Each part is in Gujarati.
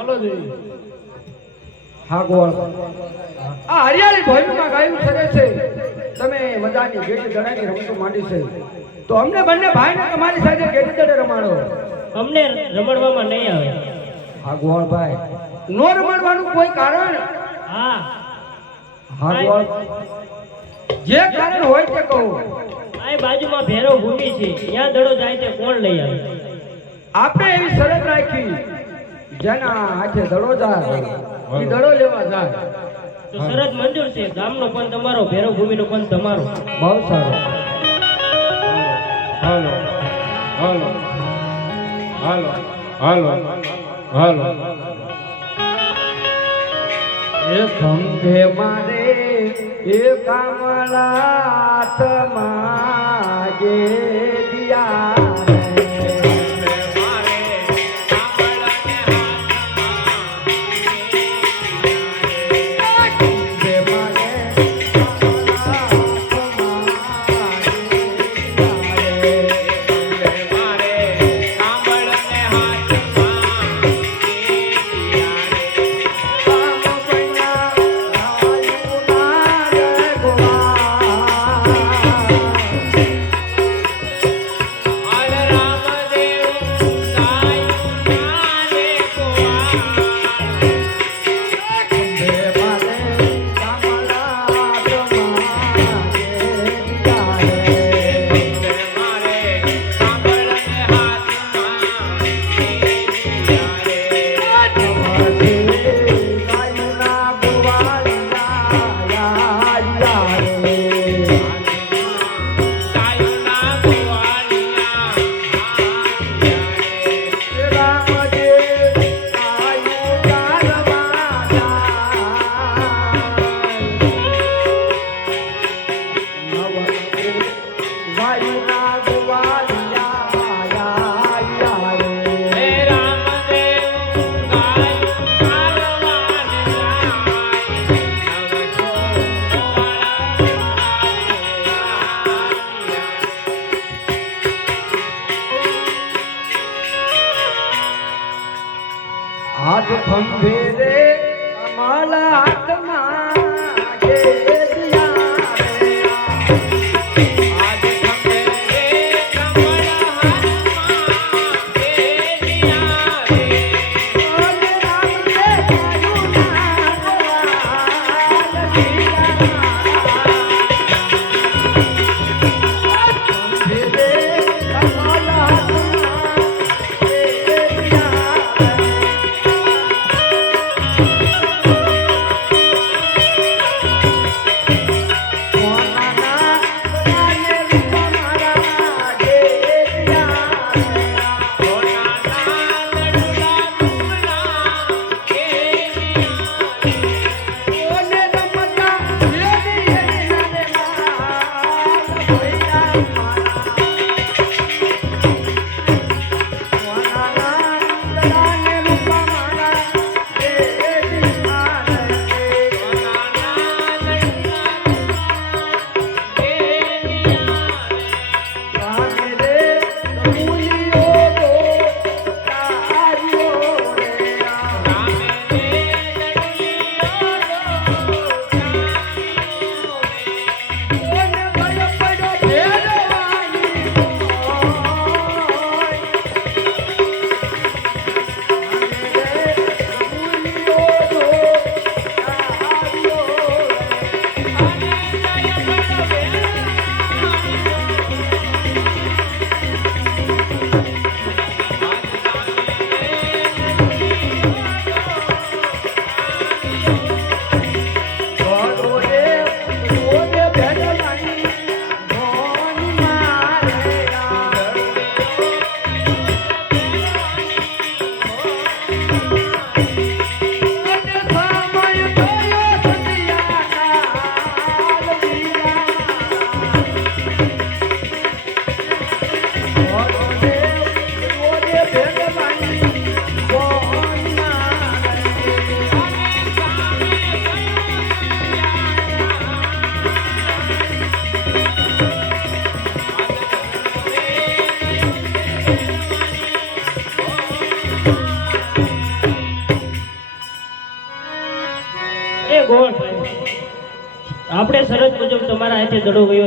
ચાલો જઈએ હા ગોળ આ હરિયાળી ભોયમાં ગાયું સરે છે. તમે મજાની ગેડી દડાની રમતો માંડી છે. તો અમને બંને ભાઈને તમારી સાથે ગેડી દડે રમાડો. અમને રમડવામાં નહીં આવે. હા ગોળ ભાઈ. નો રમડવાનું કોઈ કારણ? હા. હા ગોળ જે કારણ હોય તે કહો. આ બાજુમાં ભેરો ભૂમિ છે. ત્યાં દડો જાય તે કોણ લઈ આવે? આપણે એવી શરત રાખી. જેના હાથે દડો જાય એ દડો લેવા જાય. તો સરસ મંજૂર છે. ગામનો પણ તમારો ભેરો ભૂમિનો પણ તમારો. બહુ સારો. હાલો હાલો હાલો હાલો હાલો. એ ખંભે મારે એ કામલા તમાગે હાથ ખંભે રે કમલા હાથમાં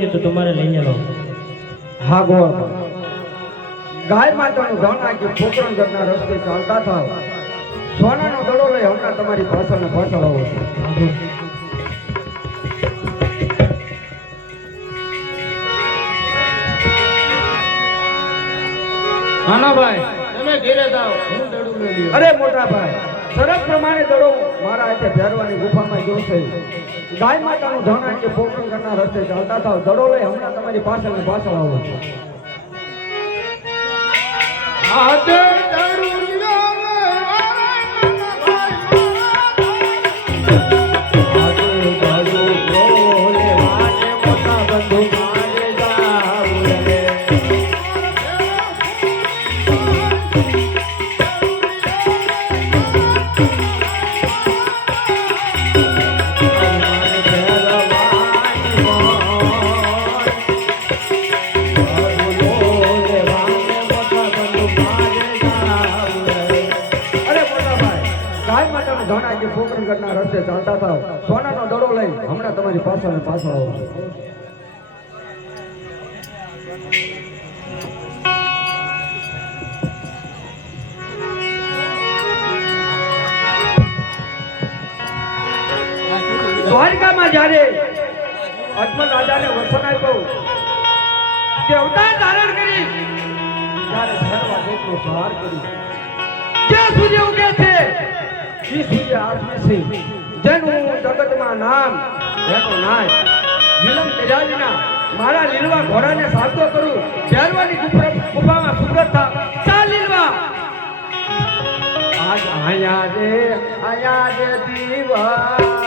છે તો તમારે લઈને લો હા ગોળ ગાય માતાનું ધન નાખ્યું પોકરણ ઘરના રસ્તે ચાલતા થાવ. સોનાનો દડો લઈ હમણાં તમારી પાછળ ને પાછળ આવો છું. નાના ભાઈ તમે ઘેરે જાઓ. અરે મોટા ભાઈ શરત પ્રમાણે દડો મારા હાથે ભેરવાની ગુફામાં છે ગાય માતાનું ધન કે પોકરણ કરનાર રસ્તે ચાલતા થાવ. દડો લઈ હમણાં તમારી પાછળ ને પાછળ આવો છું. રસ્તે ચાલતા થાવ સોનાનો દડો લઈ હમણાં તમારી પાછળ પાછળ આવું. છું દ્વારકામાં જ્યારે અજમલ રાજાને વસન આપ્યું કે અવતાર ધારણ કરી, ત્યારે ભરવા જેટલો સહાર કરી. જે સૂર્ય ઉગે છે જગતમાં નામ એનો નાય. નીલમ તેજાજીના મારા લીલવા ઘોડાને સાચો કરું. ભેરવાની ગુફામાં સુરત થા. ચા લીલવા! આજ આયા રે આયા રે દીવા.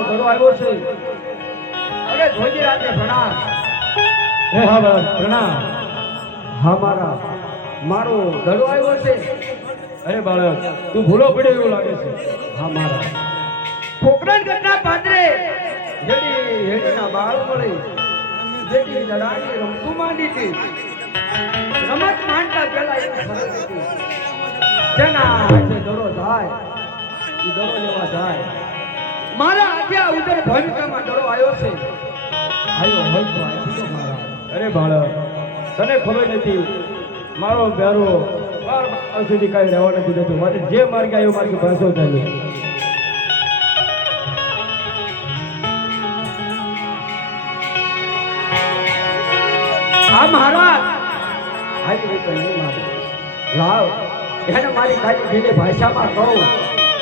મારો દડો આવ્યો છે. અરે ધોજી રાતે પ્રણામ. હે હા પ્રણામ. હા મારા. મારો દડો આવ્યો છે. અરે બાળક તું ભૂલો પડ્યો એવું લાગે છે. હા મારા. પોકરણ ઘરના પાદરે જેડી હેડીના બાળ મળે જેડી દડાની રમતું માંડી હતી રમત માંડતા પેલા એક સરસ હતી. જેના હાથે દડો જાય એ દડો લેવા જાય. મારા હાથે આ ઉદર ભવિષ્યમાં દડો આવ્યો છે. આવ્યો હોય તો આપી મારા. અરે બાળક તને ખબર નથી મારો પ્યારો બાર બાર સુધી કાંઈ રહેવા નથી દેતું. માટે જે માર્ગે આવ્યો માર્ગે ભાષો થાય આ મહારાજ. હાજી ભાઈ મારે લાવ એને મારી ખાલી ભાષામાં કહું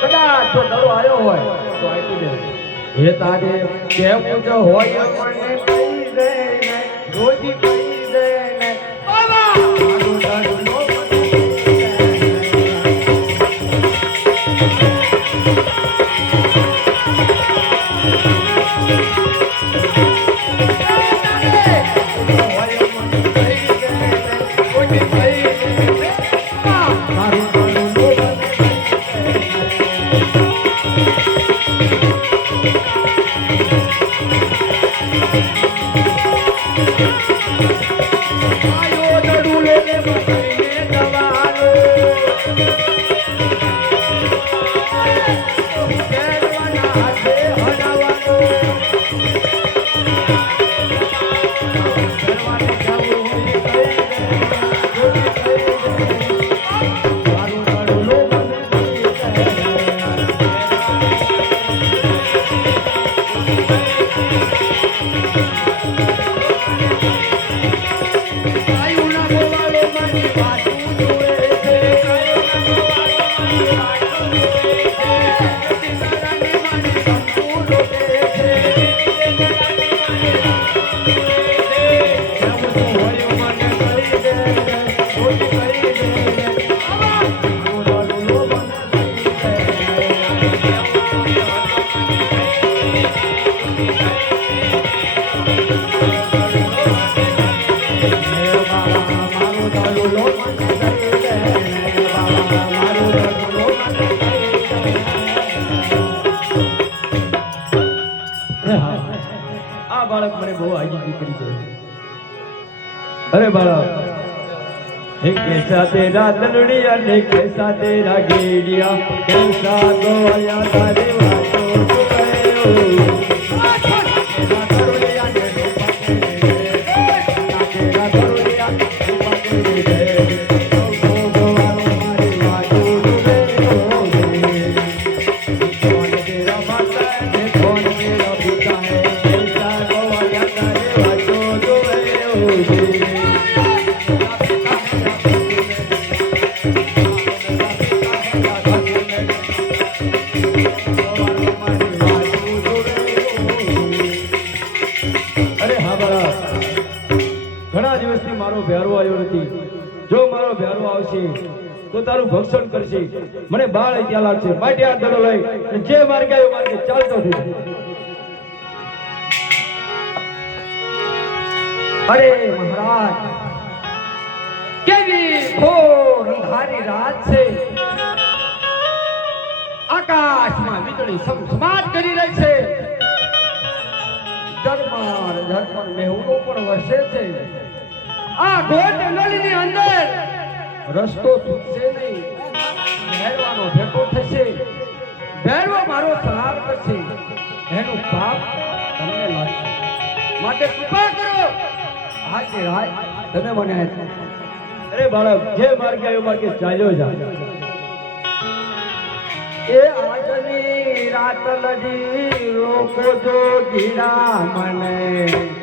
કદાચ જો દડો આવ્યો હોય તો આપી દે હે તારે હોય રોજી કેસા તેરા તલડી અને કેસા તેરા ગેડિયા કેસા ગોયા તારે વાતો ગયો મને છે. માટે આ દડો લઈ જે માર્ગે આવ્યો માર્ગે ચાલતો થઈ અરે મહારાજ, કેવી ઘોર અંધારી રાત છે. આકાશમાં વીજળી સમસમાટ કરી રહી છે. ઝરમર ધર્મર મેહુલો પણ વરસે છે. આ ગોટ નળીની અંદર રસ્તો તૂટશે નહીં. ભેરવાનો ભેટો થશે. ભેરવો મારો સહાર કરશે. એનું પાપ તમને લાગશે. માટે કૃપા કરો. હાજી હાય તમે મને અરે બાળક જે માર્ગે આવ્યો માર્ગે ચાલ્યો જા. એ આજની રાત લડી રોકો જો ગીરા મને.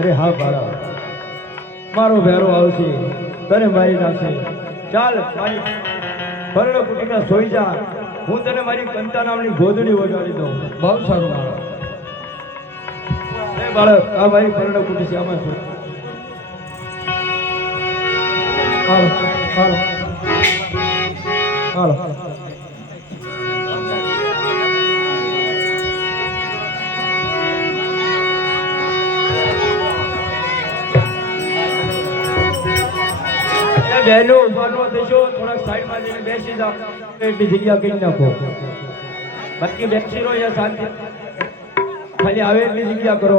અરે હા બાળા મારો ભેરો આવશે. તને મારી નાખશે. ચાલ, મારી પરણો કુટીના સોઈ જા. હું તને મારી કંતા નામની ગોદડી વગાડી દઉં. બહુ સારું મારો અરે બાળક, આ મારી પરણો કુટી છે. આમાં શું હાલો હાલો. હાલો. બહેનો ઊભા ન થશો થોડાક સાઈડમાં જઈને બેસી જાઓ. એટલી જગ્યા કરી નાખો. બાકી બેસી રહો યા શાંતિ. ખાલી આવે એટલી જગ્યા કરો.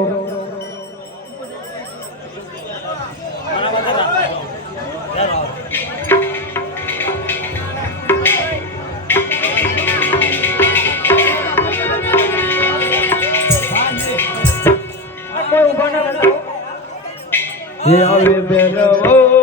ના રહેતા હો.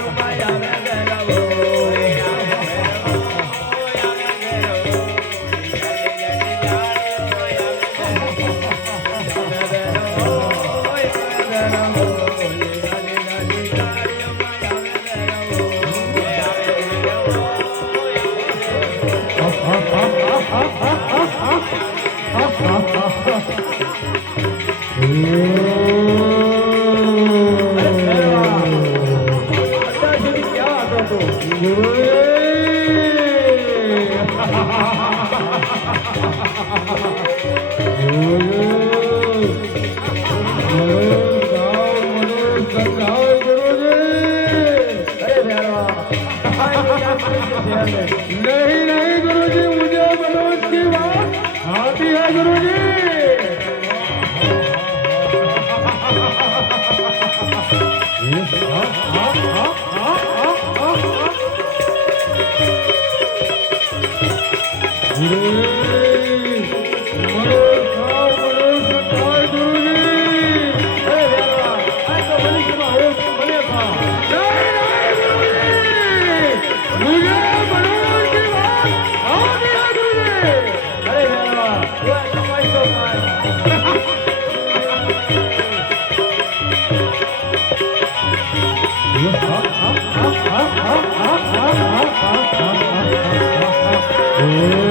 Yeah.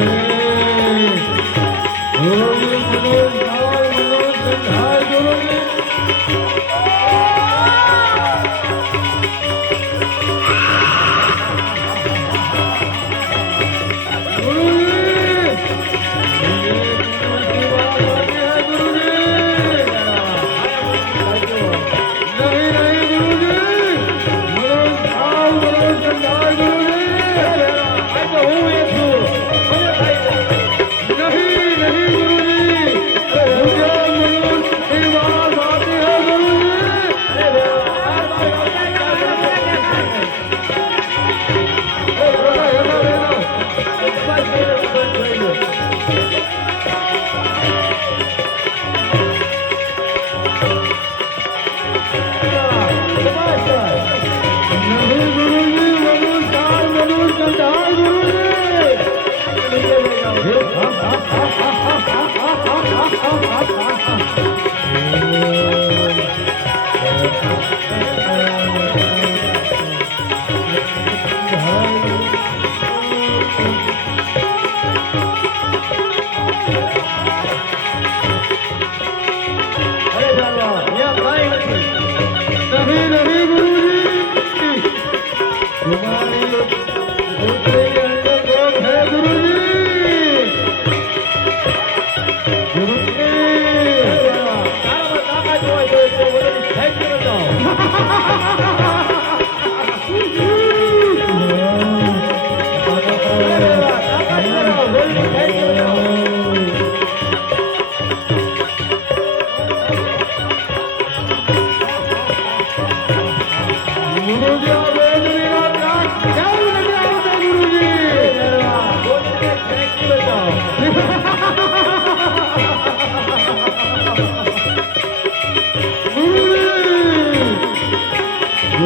Bye.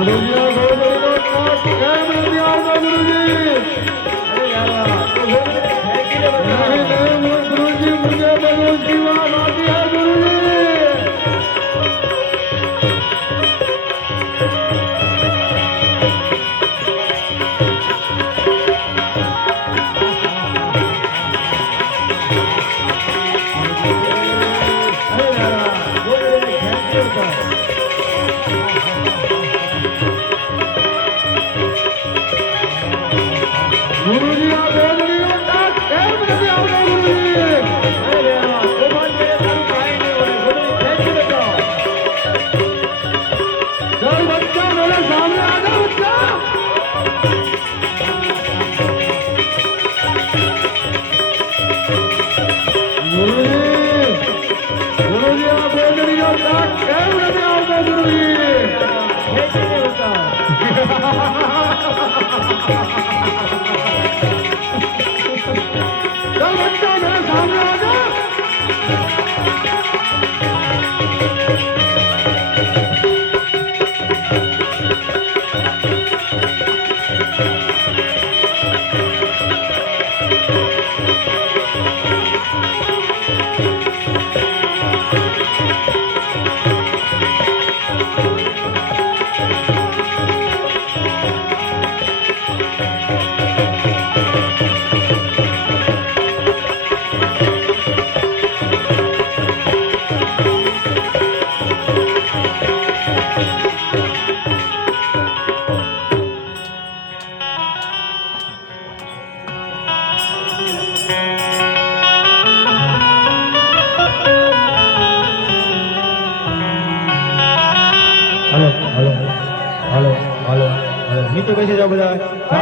ગુરુજી આ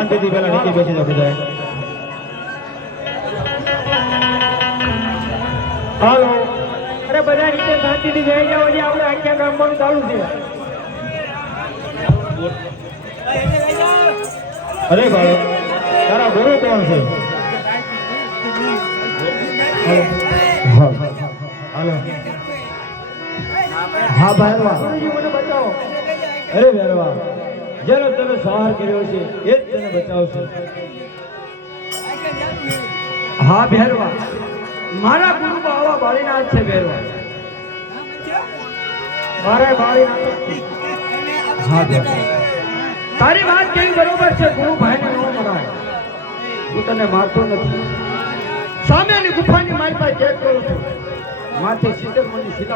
શાંતિથી પેલા નીચે બેસી જાઓ બધા હાલો. અરે બધા નીચે શાંતિથી જઈ જાઓ જે આપણે આખ્યા પણ ચાલુ છે. અરે બાળક તારા ગુરુ કોણ છે? હાલો. હા ભાઈ અરે વેરવા જેનો તને સહાર કર્યો છે, એ જ તને બચાવશે. હા, ભેરવા. મારા ગુરુ બાવા બાળીનાથ છે, ભેરવા. મારે બાળીનાથ. હા તારી વાત કેવી બરોબર છે? ગુરુ ભાઈને ન મરાય હું તને મારતો નથી. સામેની ગુફાની મારી પાસે ચેક કરું છું. માથે મણની શિલા